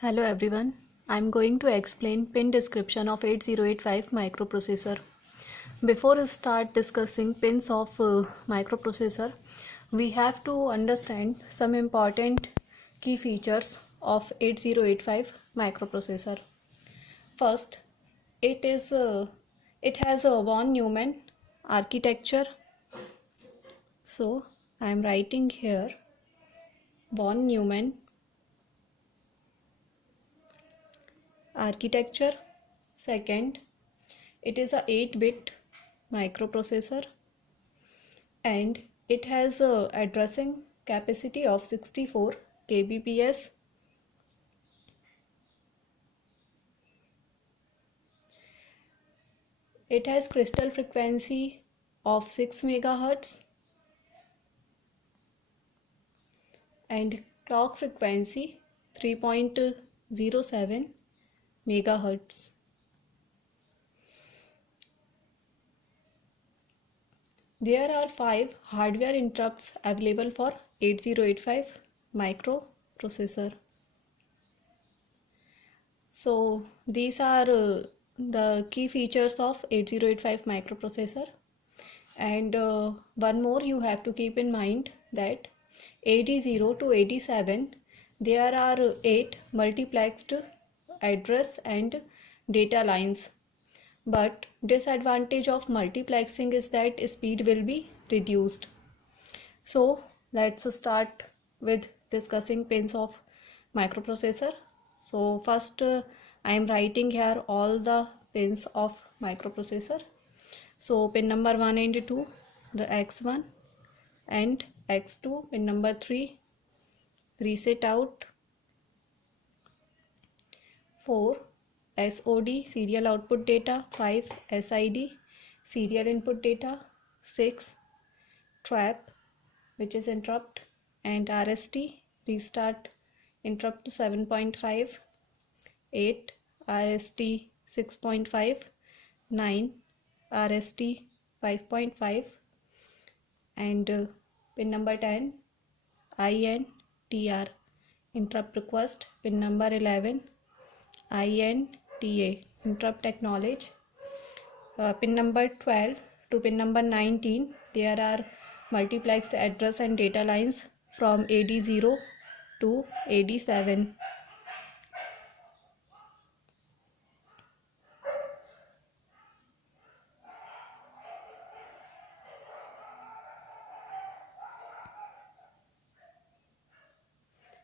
Hello everyone, I am going to explain pin description of 8085 microprocessor. Before we start discussing pins of microprocessor, we have to understand some important key features of 8085 microprocessor. First, it has a von Neumann architecture. So I am writing here von Neumann architecture. Second, it is a 8-bit microprocessor and it has a addressing capacity of 64 kbps. It has crystal frequency of 6 MHz and clock frequency 3.07 MHz. There are 5 hardware interrupts available for 8085 microprocessor. So these are the key features of 8085 microprocessor. And one more you have to keep in mind that AD0 to AD7 there are 8 multiplexed address and data lines. But disadvantage of multiplexing is that speed will be reduced. So let's start with discussing pins of microprocessor. So first I am writing here all the pins of microprocessor. So pin number 1 and 2, the X1 and X2, pin number 3, reset out, 4, SOD, serial output data, 5, SID, serial input data, 6, trap, which is interrupt, and RST, restart interrupt 7.5, 8, RST 6.5, 9, RST 5.5, and pin number 10, INTR, interrupt request, pin number 11, INTA, interrupt acknowledge, pin number 12 to pin number 19, there are multiplexed address and data lines from AD0 to AD7.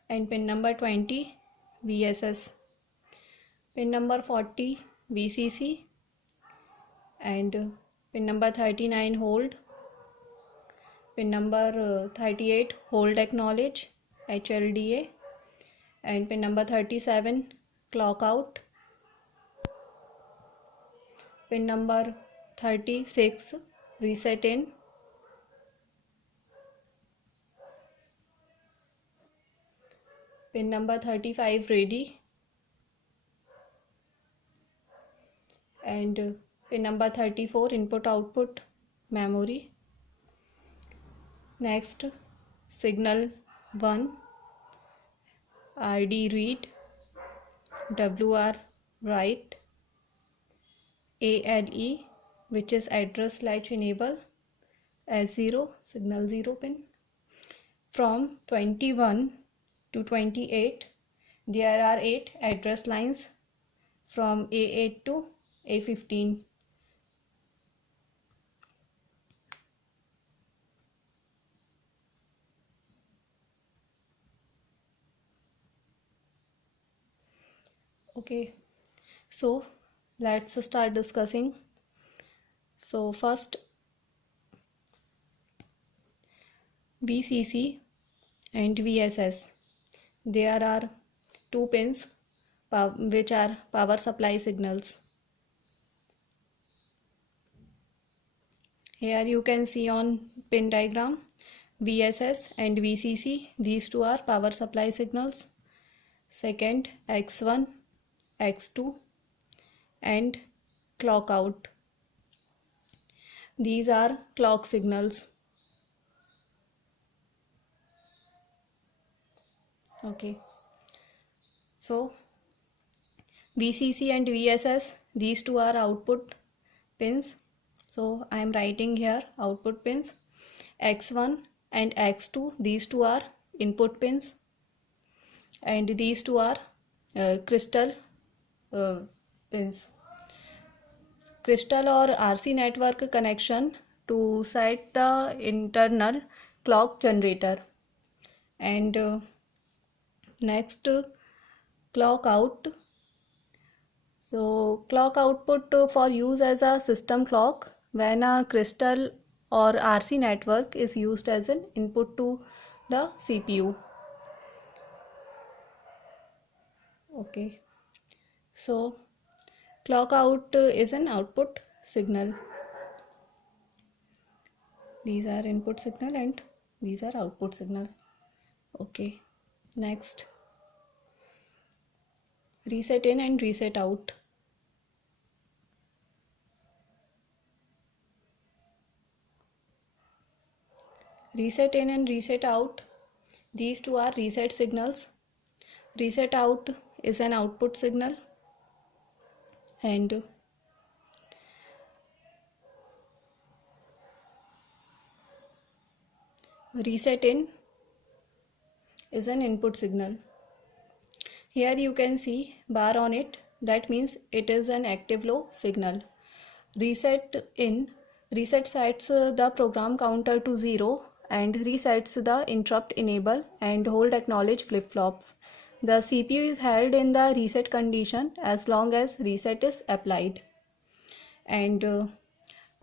And pin number 20, VSS, pin number 40, VCC, and pin number 39, hold, pin number 38, hold acknowledge, HLDA, and pin number 37, clock out, pin number 36, reset in, pin number 35, ready, and pin number 34, input output memory. Next, signal 1, RD read, WR write, ALE, which is address latch enable, S0, signal 0 pin. From 21 to 28 there are 8 address lines from A8 to A15. Okay, so let's start discussing. So first, VCC and VSS, there are 2 pins which are power supply signals. Here you can see on pin diagram VSS and VCC, these 2 are power supply signals. Second, X1, X2 and clock out, these are clock signals. Okay, so VCC and VSS, these two are output pins. So I am writing here output pins. X1 and X2, these two are input pins, and these two are crystal pins. Crystal or RC network connection to set the internal clock generator. And next, clock out. So clock output for use as a system clock when a crystal or RC network is used as an input to the CPU. Okay, so clock out is an output signal. These are input signal and these are output signal. Okay, next, reset in and reset out. Reset in and reset out, these two are reset signals. Reset out is an output signal, and reset in is an input signal. Here you can see bar on it, that means it is an active low signal. Reset in, reset sets the program counter to 0 and resets the interrupt enable and hold acknowledge flip-flops. The CPU is held in the reset condition as long as reset is applied. And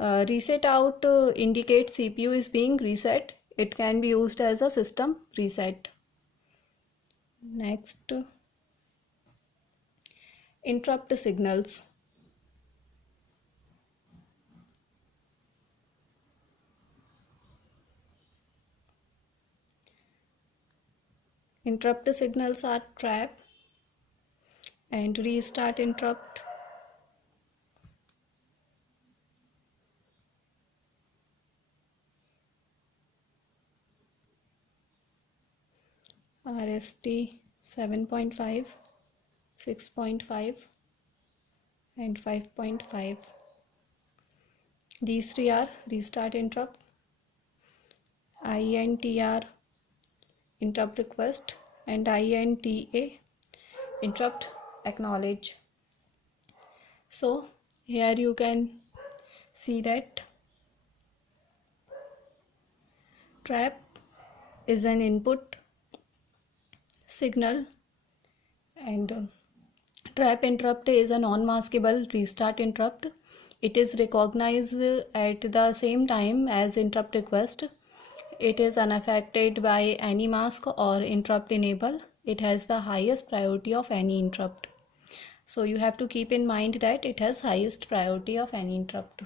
reset out indicates CPU is being reset. It can be used as a system reset. Next, interrupt signals. Interrupt signals are trap and restart interrupt, RST 7.5, 6.5 and 5.5. These three are restart interrupt, INTR interrupt request, and INTA interrupt acknowledge. So here you can see that trap is an input signal, and trap interrupt is a non-maskable restart interrupt. It is recognized at the same time as interrupt request. It is unaffected by any mask or interrupt enable. It has the highest priority of any interrupt. So you have to keep in mind that it has highest priority of any interrupt.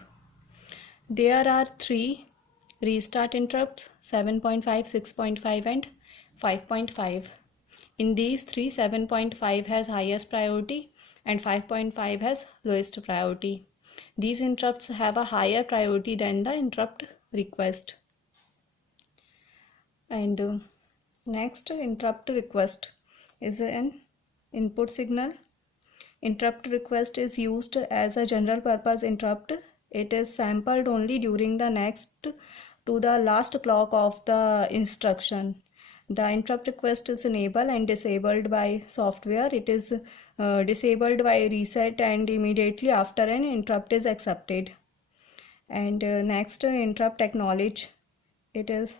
There are three restart interrupts: 7.5, 6.5 and 5.5. In these three, 7.5 has highest priority and 5.5 has lowest priority. These interrupts have a higher priority than the interrupt request. And next, interrupt request is an input signal. Interrupt request is used as a general purpose interrupt. It is sampled only during the next to the last clock of the instruction. The interrupt request is enabled and disabled by software. It is disabled by reset and immediately after an interrupt is accepted. And next, interrupt acknowledge. It is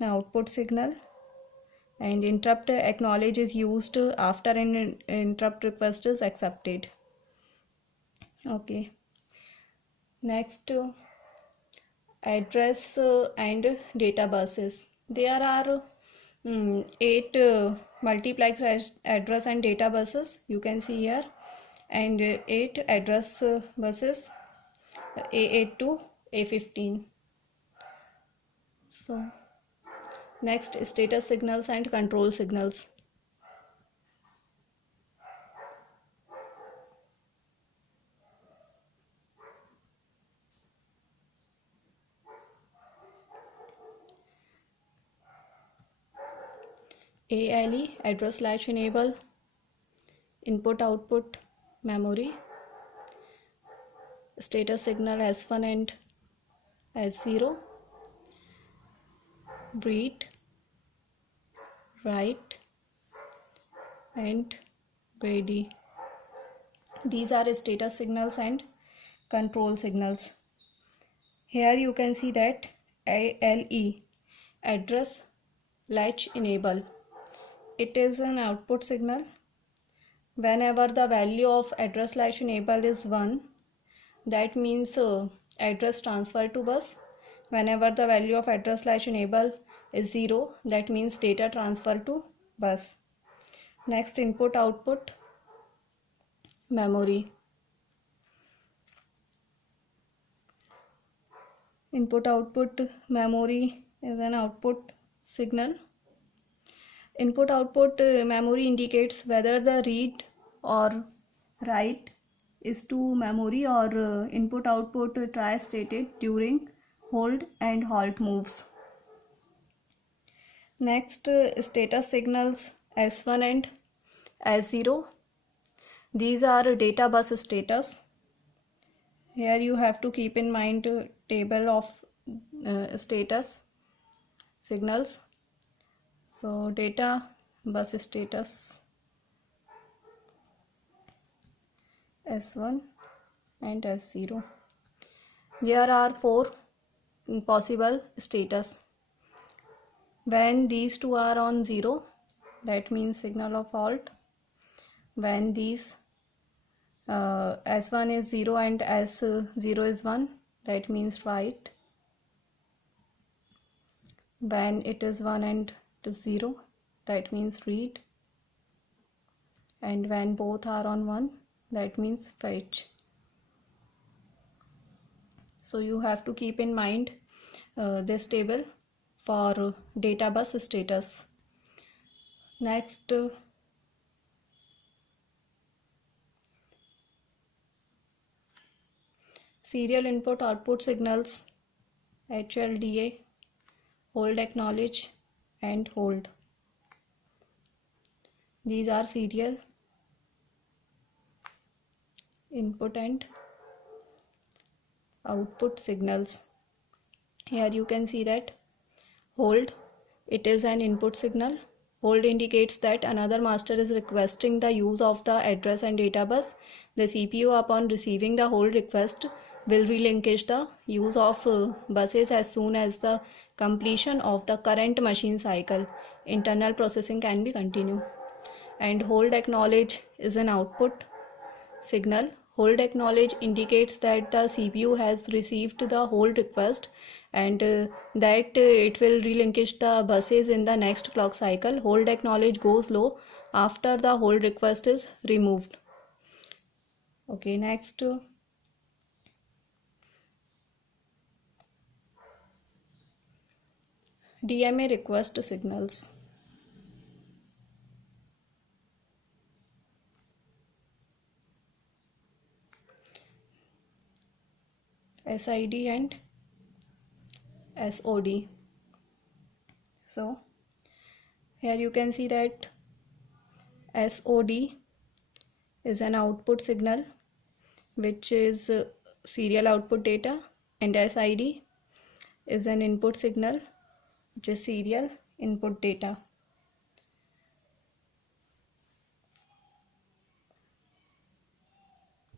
an output signal, and interrupt acknowledge is used after an interrupt request is accepted. Okay. Next, address and data buses. There are 8 multiplex address and data buses, you can see here, and 8 address buses, A8 to A15. So next, status signals and control signals. ALE, address latch enable, input output, memory, status signal S1 and S0, read, write, and ready. These are status signals and control signals. Here you can see that ALE, address latch enable. It is an output signal. Whenever the value of address latch enable is 1, that means address transfer to bus. Whenever the value of address latch enable is 0, that means data transfer to bus. Next, input output memory. Input output memory is an output signal. Input output memory indicates whether the read or write is to memory or input output tri-stated during hold and halt moves. Next, status signals S1 and S0. These are data bus status. Here you have to keep in mind table of status signals. So data bus status S1 and S0. There are 4 possible status. When these two are on 0, that means signal of halt. When these S1 is 0 and S0 is 1, that means write. When it is 1 and it is 0, that means read. And when both are on 1, that means fetch. So you have to keep in mind this table for data bus status. Next, serial input output signals HLDA, hold acknowledge and hold. These are serial input and output signals. Here you can see that hold, it is an input signal. Hold indicates that another master is requesting the use of the address and data bus. The CPU, upon receiving the hold request, will relinquish the use of buses as soon as the completion of the current machine cycle. Internal processing can be continued. And hold acknowledge is an output signal. Hold acknowledge indicates that the CPU has received the hold request and that it will relinquish the buses in the next clock cycle. Hold acknowledge goes low after the hold request is removed. Okay, next, DMA request signals. SID and SOD. So here you can see that SOD is an output signal which is serial output data, and SID is an input signal which is serial input data.